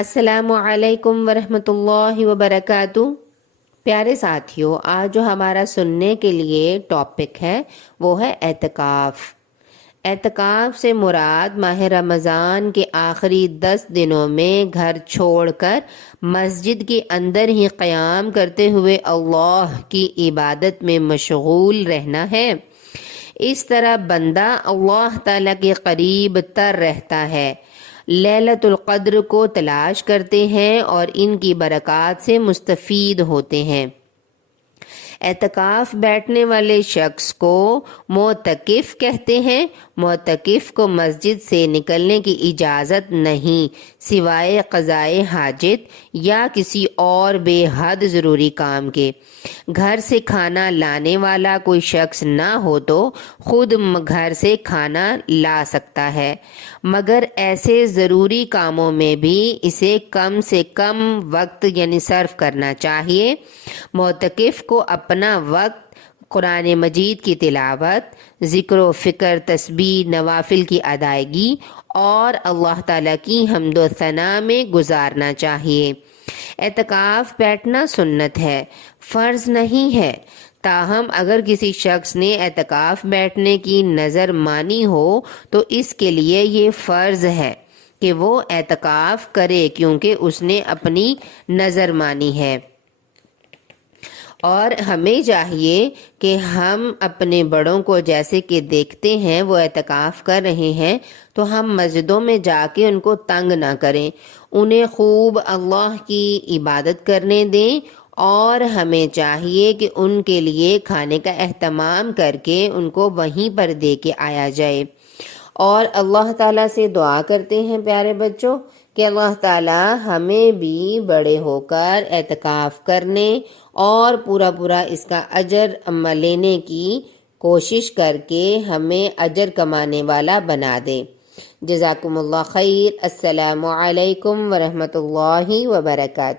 السلام علیکم ورحمۃ اللہ وبرکاتہ۔ پیارے ساتھیوں، آج جو ہمارا سننے کے لیے ٹاپک ہے وہ ہے اعتکاف۔ اعتکاف سے مراد ماہ رمضان کے آخری 10 دنوں میں گھر چھوڑ کر مسجد کے اندر ہی قیام کرتے ہوئے اللہ کی عبادت میں مشغول رہنا ہے۔ اس طرح بندہ اللہ تعالیٰ کے قریب تر رہتا ہے، لیلۃ القدر کو تلاش کرتے ہیں اور ان کی برکات سے مستفید ہوتے ہیں۔ اعتکاف بیٹھنے والے شخص کو معتکف کہتے ہیں۔ معتکف کو مسجد سے نکلنے کی اجازت نہیں سوائے قضائے حاجت یا کسی اور بے حد ضروری کام کے۔ گھر سے کھانا لانے والا کوئی شخص نہ ہو تو خود گھر سے کھانا لا سکتا ہے، مگر ایسے ضروری کاموں میں بھی اسے کم سے کم وقت صرف کرنا چاہیے۔ معتکف کو اپنا وقت قرآن مجید کی تلاوت، ذکر و فکر، تسبیح، نوافل کی ادائیگی اور اللہ تعالیٰ کی حمد و ثنا میں گزارنا چاہیے۔ اعتکاف بیٹھنا سنت ہے، فرض نہیں ہے، تاہم اگر کسی شخص نے اعتکاف بیٹھنے کی نظر مانی ہو تو اس کے لیے یہ فرض ہے کہ وہ اعتکاف کرے، کیونکہ اس نے اپنی نظر مانی ہے۔ اور ہمیں چاہیے کہ ہم اپنے بڑوں کو جیسے کہ دیکھتے ہیں وہ اعتکاف کر رہے ہیں تو ہم مسجدوں میں جا کے ان کو تنگ نہ کریں، انہیں خوب اللہ کی عبادت کرنے دیں، اور ہمیں چاہیے کہ ان کے لیے کھانے کا اہتمام کر کے ان کو وہیں پر دے کے آیا جائے۔ اور اللہ تعالیٰ سے دعا کرتے ہیں پیارے بچوں کہ اللہ تعالیٰ ہمیں بھی بڑے ہو کر اعتکاف کرنے اور پورا اس کا اجر لینے کی کوشش کر کے ہمیں اجر کمانے والا بنا دے۔ جزاکم اللہ خیر۔ السلام علیکم ورحمۃ اللہ وبرکاتہ۔